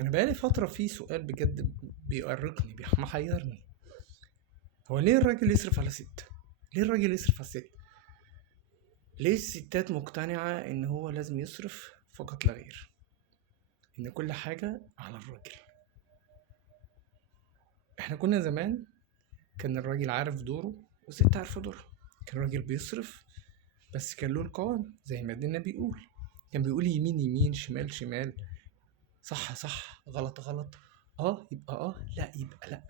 انا بقالي فتره في سؤال بجد بيؤرقني محيرني. هو ليه الراجل يصرف على ست؟ ليه الراجل يصرف على الست؟ ليه الستات مقتنعه ان هو لازم يصرف فقط لا غير؟ ان كل حاجه على الراجل. احنا كنا زمان كان الراجل عارف دوره والست عارفه دورها. كان الراجل بيصرف بس كان له القوام زي ما دينا بيقول. كان بيقول يمين يمين شمال شمال، صح صح غلط غلط، اه يبقى اه، لا يبقى لا.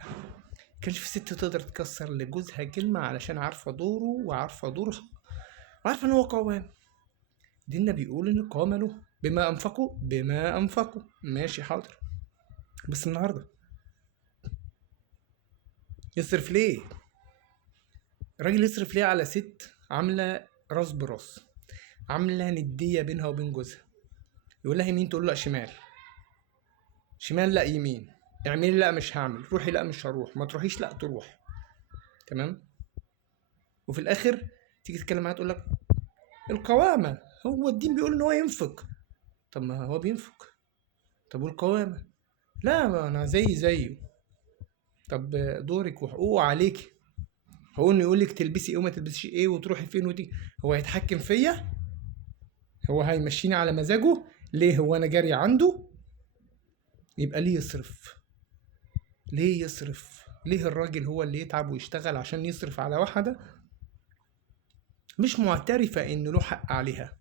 كانش في ست تقدر تكسر لجوزها كلمة علشان عارفة دوره وعارفة دورها وعارفة ان هو قوام. ديننا بيقول ان القوامة له بما انفقوا ماشي حاضر. بس النهاردة يصرف ليه؟ الراجل يصرف ليه على ست عاملة راس براس، عاملة ندية بينها وبين جوزها؟ يقول لها يمين تقول له لا شمال، شمال لا يمين، اعملي لا مش هعمل، روحي لا مش هروح، ما تروحيش لا تروح. تمام. وفي الاخر تيجي تتكلم معاه تقول لك القوامة، هو الدين بيقول ان هو ينفق. طب ما هو بينفق. طب والقوامة؟ لا ما انا زيه. طب دورك وحقوقه عليكي. هو انه يقول لك تلبسي ايه وما تلبسيش ايه وتروحي فين وتيجي، هو هيتحكم فيا؟ هو هيمشيني على مزاجه؟ ليه هو انا جاري عنده؟ يبقى ليه يصرف؟ ليه يصرف؟ ليه الراجل هو اللي يتعب ويشتغل عشان يصرف على واحدة مش معترفة ان له حق عليها؟